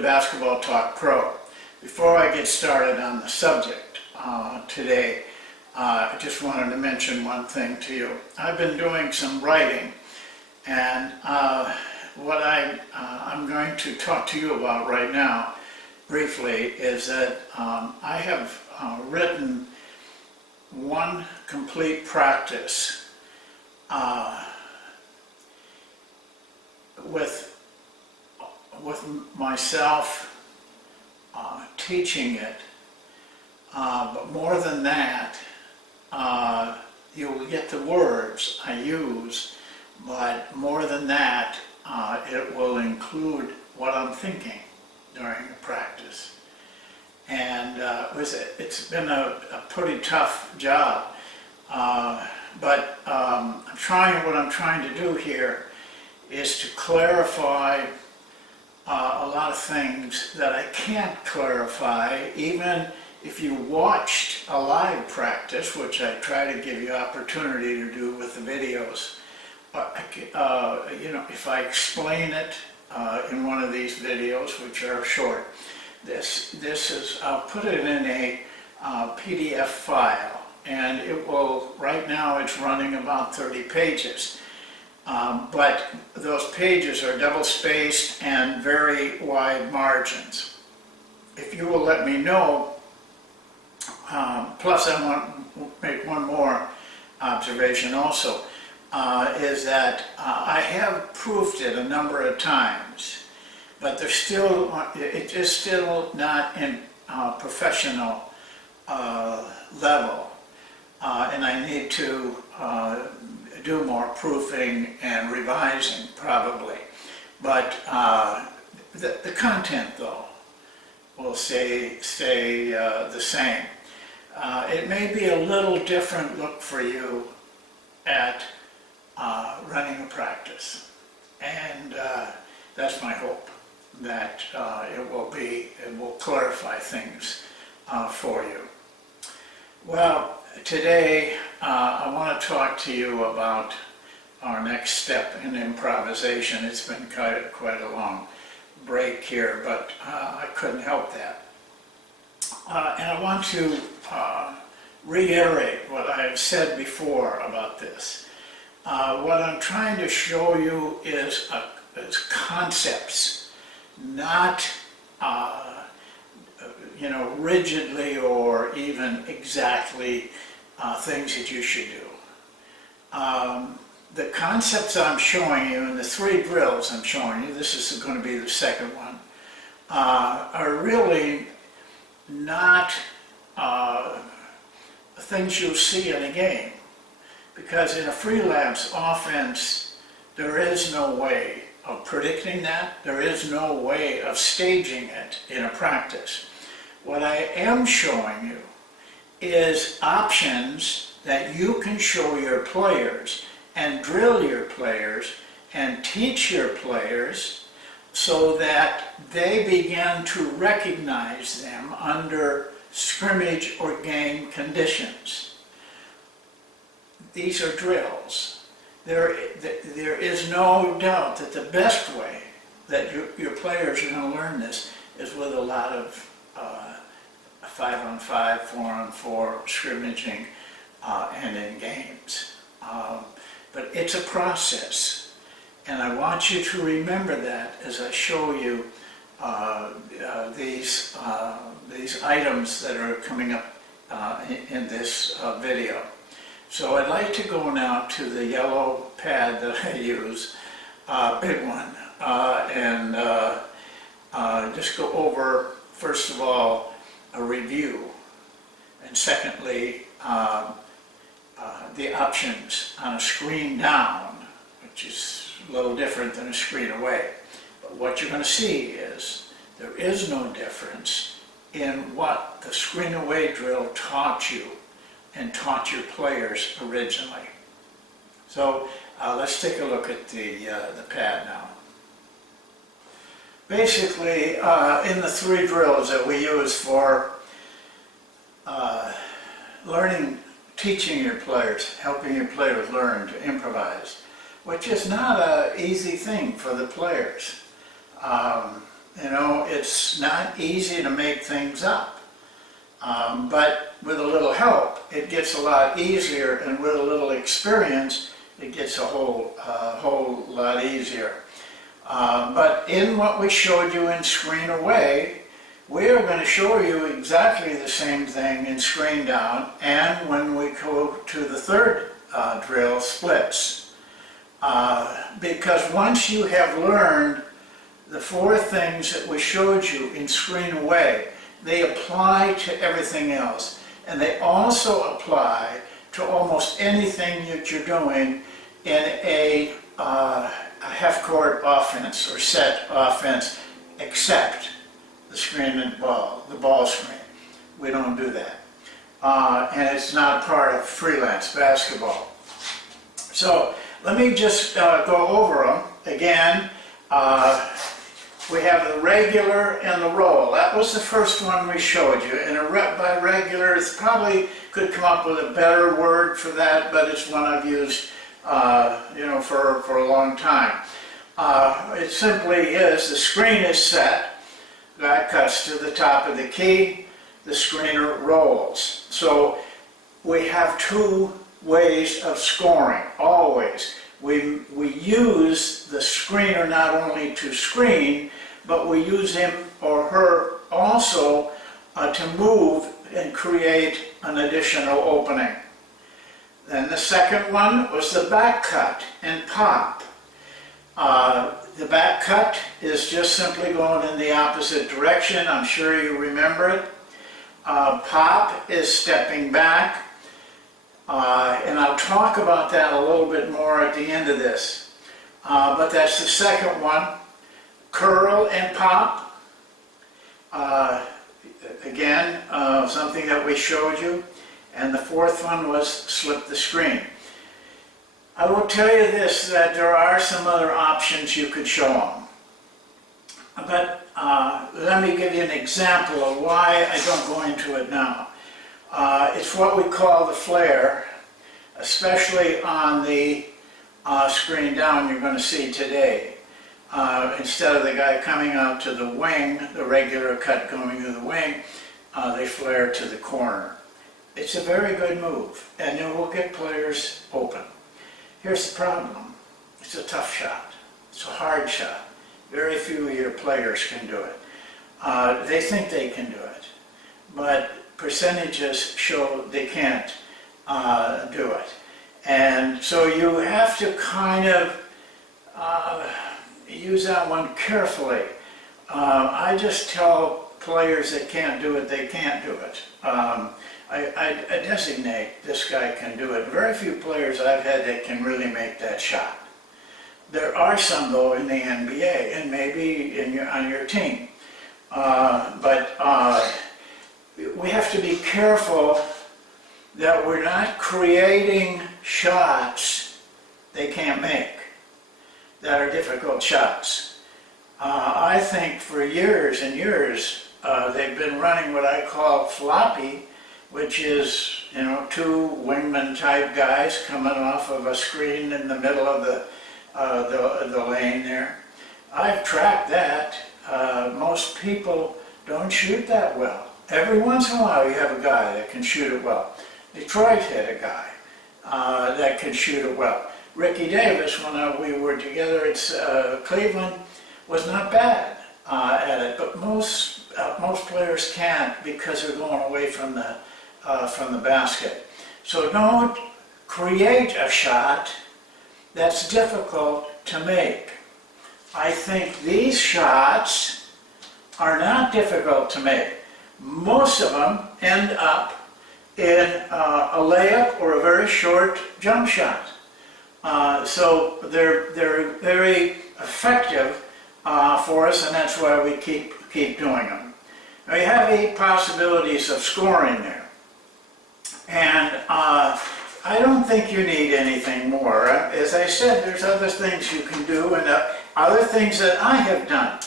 to Basketball Talk Pro. Before I get started on the subject today, I just wanted to mention one thing to you. I've been doing some writing, and what I'm going to talk to you about right now, briefly, is that I have written one complete practice with myself teaching it, but more than that, you will get the words I use, but more than that, it will include what I'm thinking during the practice. And it's been a pretty tough job, but what I'm trying to do here is to clarify a lot of things that I can't clarify, even if you watched a live practice, which I try to give you opportunity to do with the videos. If I explain it in one of these videos, which are short, this is, I'll put it in a PDF file, and it will, right now it's running about 30 pages. But those pages are double-spaced and very wide margins. If you will let me know, plus I want to make one more observation also, is that I have proofed it a number of times, but it is still not in professional level, and I need to do more proofing and revising probably, but the content though will stay the same. It may be a little different look for you at running a practice, and that's my hope, that it will clarify things for you. Well, today I want to talk to you about our next step in improvisation. It's been quite a long break here, but I couldn't help that. And I want to reiterate what I have said before about this. What I'm trying to show you is concepts, not rigidly or even exactly things that you should do. The concepts I'm showing you, and the 3 drills I'm showing you, this is going to be the second one, are really not things you'll see in a game. Because in a freelance offense, there is no way of predicting that. There is no way of staging it in a practice. What I am showing you is options that you can show your players and drill your players and teach your players so that they begin to recognize them under scrimmage or game conditions. These are drills. There is no doubt that the best way that your players are going to learn this is with a lot of 5-on-5, 4-on-4 scrimmaging and in games. But it's a process, and I want you to remember that as I show you these items that are coming up in this video. So I'd like to go now to the yellow pad that I use, big one, and just go over, first of all, a review, and secondly, the options on a screen down, which is a little different than a screen away. But what you're going to see is there is no difference in what the screen away drill taught you and taught your players originally. So let's take a look at the pad now. Basically, in the 3 drills that we use for teaching your players, helping your players learn to improvise, which is not an easy thing for the players. You know, it's not easy to make things up. But with a little help, it gets a lot easier, and with a little experience, it gets a whole lot easier. But in what we showed you in Screen Away, we are going to show you exactly the same thing in Screen Down, and when we go to the third drill, Splits. Because once you have learned the 4 things that we showed you in Screen Away, they apply to everything else. And they also apply to almost anything that you're doing in a half-court offense or set offense, except the screen and ball, the ball screen. We don't do that. And it's not part of freelance basketball. So let me just go over them again. We have the regular and the roll. That was the first one we showed you. And by regular, it's probably could come up with a better word for that, but it's one I've used, you know, for a long time. It simply is the screen is set. That cuts to the top of the key. The screener rolls. So we have 2 ways of scoring, always. We use the screener not only to screen, but we use him or her also to move and create an additional opening. Then the second one was the back cut and pop. The back cut is just simply going in the opposite direction. I'm sure you remember it. Pop is stepping back. And I'll talk about that a little bit more at the end of this. But that's the second one. Curl and pop. Again, something that we showed you. And the fourth one was slip the screen. I will tell you this, that there are some other options you could show them. But let me give you an example of why I don't go into it now. It's what we call the flare, especially on the screen down you're going to see today. Instead of the guy coming out to the wing, the regular cut going to the wing, they flare to the corner. It's a very good move, and it will get players open. Here's the problem. It's a tough shot. It's a hard shot. Very few of your players can do it. They think they can do it, but percentages show they can't do it. And so you have to kind of use that one carefully. I just tell players that can't do it, they can't do it. I designate this guy can do it. Very few players I've had that can really make that shot. There are some, though, in the NBA, and maybe on your team. But we have to be careful that we're not creating shots they can't make, that are difficult shots. I think for years and years, they've been running what I call floppy, which is, you know, 2 wingman type guys coming off of a screen in the middle of the lane there. I've tracked that. Most people don't shoot that well. Every once in a while you have a guy that can shoot it well. Detroit had a guy that can shoot it well. Ricky Davis, when we were together at Cleveland, was not bad at it, but most players can't because they're going away from the basket. So don't create a shot that's difficult to make. I think these shots are not difficult to make. Most of them end up in a layup or a very short jump shot. So they're very effective for us, and that's why we keep doing them. Now you have 8 possibilities of scoring there. And I don't think you need anything more. As I said, there's other things you can do and other things that I have done.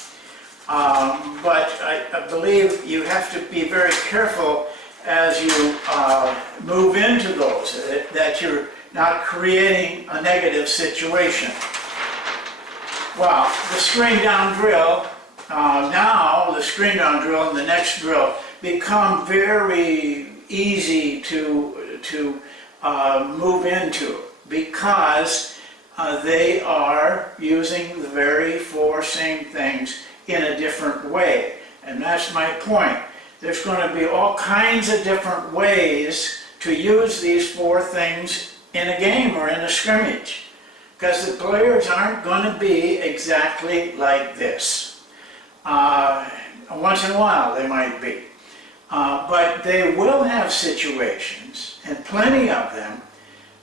But I believe you have to be very careful as you move into those, that you're not creating a negative situation. Well, the screen down drill now the screen down drill and the next drill become very easy to move into, because they are using the very four same things in a different way. And that's my point. There's going to be all kinds of different ways to use these four things in a game or in a scrimmage, because the players aren't going to be exactly like this. Once in a while they might be. But they will have situations, and plenty of them,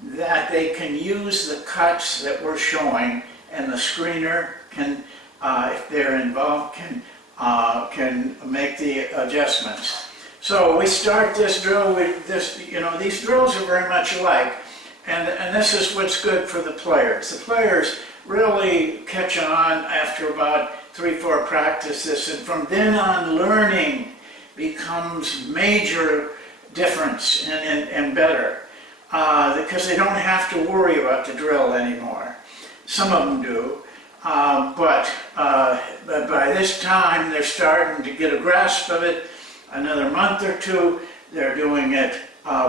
that they can use the cuts that we're showing, and the screener can, if they're involved, can make the adjustments. So we start this drill with this, these drills are very much alike, and this is what's good for the players. The players really catch on after about 3-4 practices, and from then on learning becomes major difference and better, because they don't have to worry about the drill anymore. Some of them do, but by this time they're starting to get a grasp of it. Another month or two, they're doing it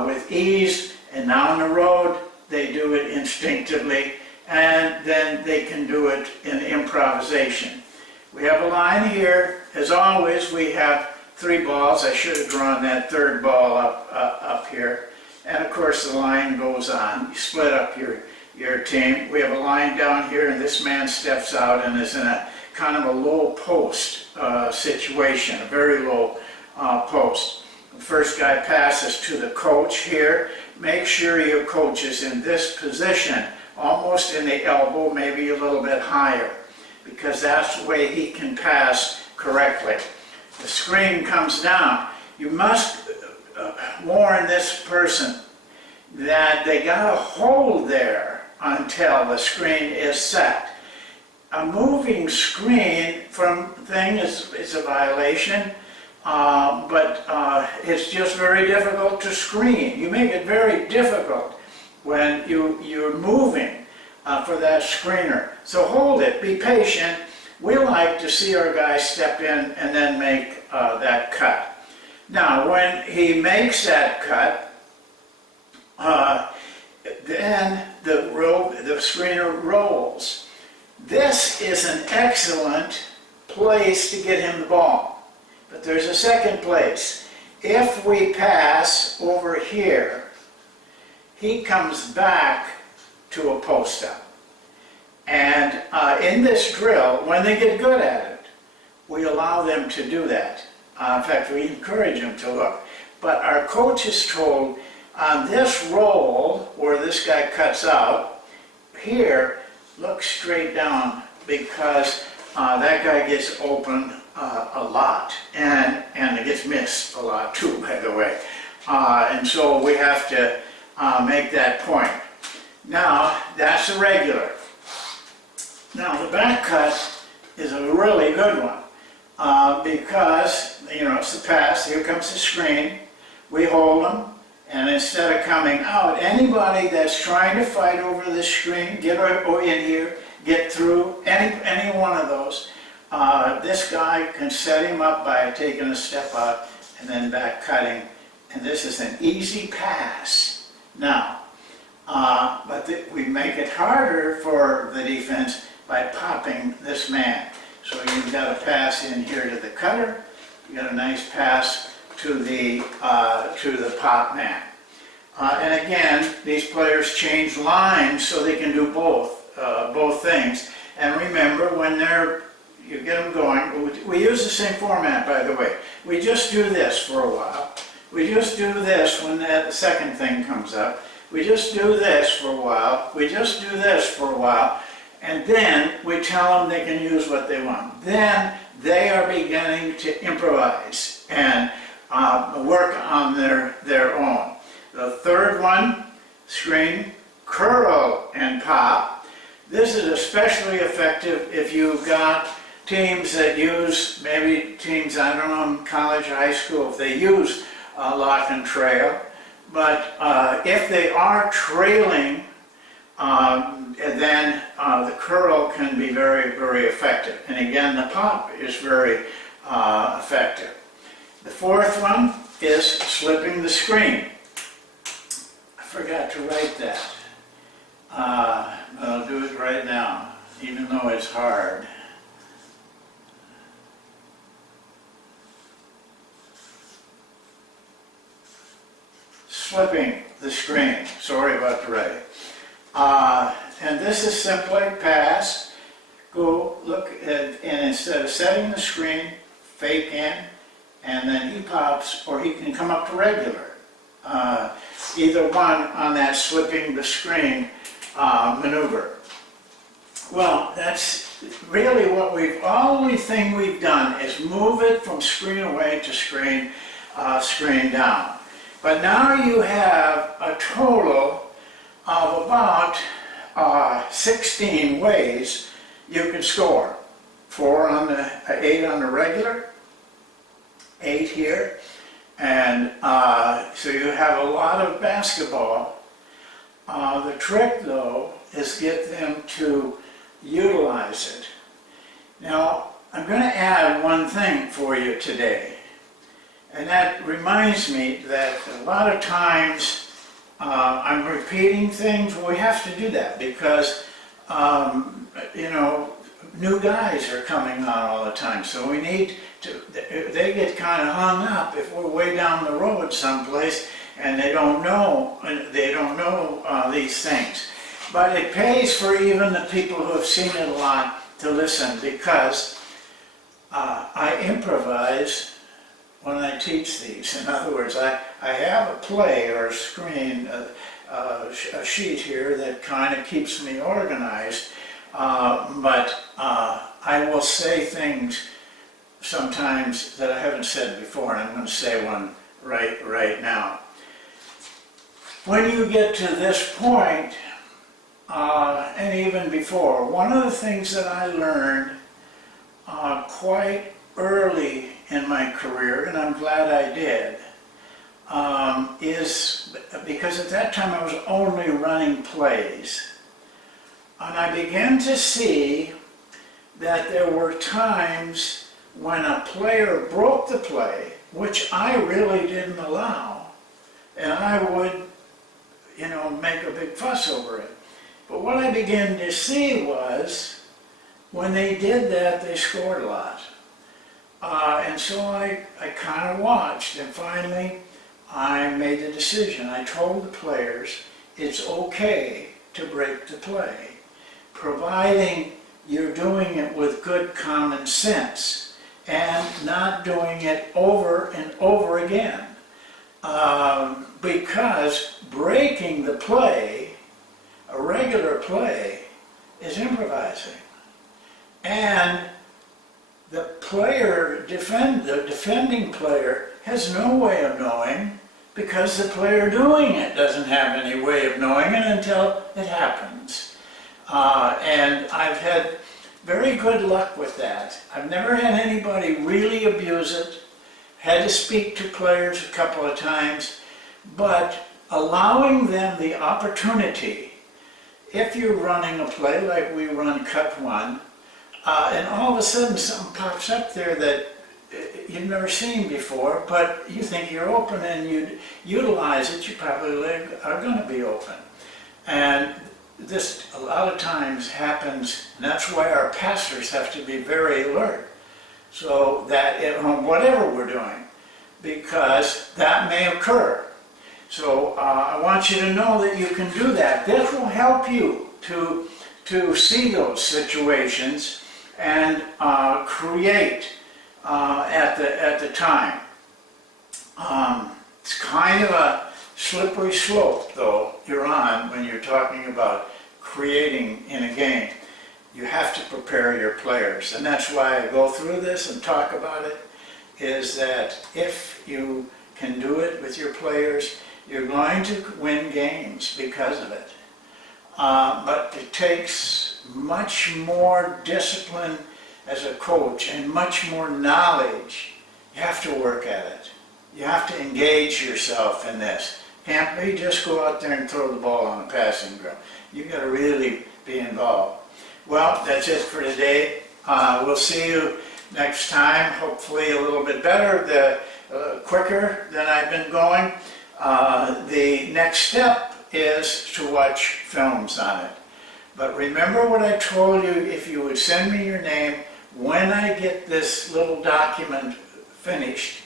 with ease, and down the road they do it instinctively, and then they can do it in improvisation. We have a line here. As always, we have 3 balls. I should have drawn that third ball up here. And of course the line goes on. You split up your team. We have a line down here, and this man steps out and is in a kind of a low post situation, a very low post. The first guy passes to the coach here. Make sure your coach is in this position, almost in the elbow, maybe a little bit higher, because that's the way he can pass correctly. The screen comes down. You must warn this person that they got to hold there until the screen is set. A moving screen from thing is a violation, but it's just very difficult to screen. You make it very difficult when you're moving for that screener. So hold it, be patient. We like to see our guys step in and then make that cut. Now, when he makes that cut, then the screener rolls. This is an excellent place to get him the ball. But there's a second place. If we pass over here, he comes back to a post-up. And in this drill, when they get good at it, we allow them to do that. In fact, we encourage them to look. But our coach is told, on this roll, where this guy cuts out, here, look straight down, because that guy gets open a lot, and it gets missed a lot too, by the way. And so we have to make that point. Now, that's a regular. Now, the back cut is a really good one, because, it's the pass. Here comes the screen. We hold them, and instead of coming out, anybody that's trying to fight over the screen, get in here, get through, any one of those, this guy can set him up by taking a step out and then back cutting, and this is an easy pass. Now, but we make it harder for the defense by popping this man. So you've got a pass in here to the cutter, you got a nice pass to the pop man. And again, these players change lines so they can do both things. And remember, when you get them going, we use the same format, by the way. We just do this for a while. We just do this when that second thing comes up. We just do this for a while. We just do this for a while. And then we tell them they can use what they want. Then they are beginning to improvise and work on their own. The third one, screen, curl, and pop. This is especially effective if you've got teams that use, maybe teams, I don't know, in college or high school, if they use lock and trail. But if they are trailing, and then the curl can be very, very effective. And again, the pop is very effective. The fourth one is slipping the screen. I forgot to write that. I'll do it right now, even though it's hard. Slipping the screen. Sorry about the writing. And this is simply pass, go look at, and instead of setting the screen, fake in, and then he pops, or he can come up to regular. Either one on that slipping the screen maneuver. Well, that's really what only thing we've done is move it from screen away to screen down. But now you have a total of about 16 ways you can score. 4 on the 8 on the regular, 8 here, and so you have a lot of basketball. The trick, though, is get them to utilize it. Now, I'm going to add one thing for you today, and that reminds me that a lot of times I'm repeating things. Well, we have to do that because, new guys are coming on all the time, so we need to, they get kind of hung up if we're way down the road someplace and they don't know these things. But it pays for even the people who have seen it a lot to listen, because I improvise when I teach these. In other words, I have a play or a screen, a sheet here that kind of keeps me organized, but I will say things sometimes that I haven't said before, and I'm going to say one right now. When you get to this point, and even before, one of the things that I learned quite early in my career, and I'm glad I did, is because at that time I was only running plays, and I began to see that there were times when a player broke the play, which I really didn't allow, and I would, make a big fuss over it. But what I began to see was, when they did that, they scored a lot. And so I kind of watched, and finally I made the decision. I told the players, it's okay to break the play, providing you're doing it with good common sense and not doing it over and over again. Because breaking the play, a regular play, is improvising. And the defending player has no way of knowing, because the player doing it doesn't have any way of knowing it until it happens. And I've had very good luck with that. I've never had anybody really abuse it. Had to speak to players a couple of times, but allowing them the opportunity, if you're running a play like we run Cut 1, and all of a sudden something pops up there that you've never seen before, but you think you're open and you utilize it, you probably are going to be open. And this a lot of times happens, and that's why our pastors have to be very alert, so that on whatever we're doing, because that may occur. So I want you to know that you can do that. This will help you to see those situations and create at the time. It's kind of a slippery slope, though, you're on when you're talking about creating in a game. You have to prepare your players, and that's why I go through this and talk about it, is that if you can do it with your players, you're going to win games because of it. But it takes much more discipline as a coach and much more knowledge. You have to work at it. You have to engage yourself in this. Can't be just go out there and throw the ball on a passing drill. You got to really be involved. Well, that's it for today. We'll see you next time, hopefully a little bit better, quicker than I've been going. The next step is to watch films on it. But remember what I told you, if you would send me your name, when I get this little document finished,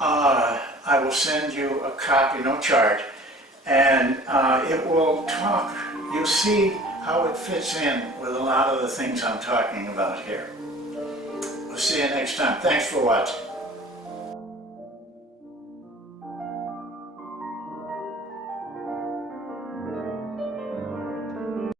I will send you a copy, no charge, and it will talk. You'll see how it fits in with a lot of the things I'm talking about here. We'll see you next time. Thanks for watching.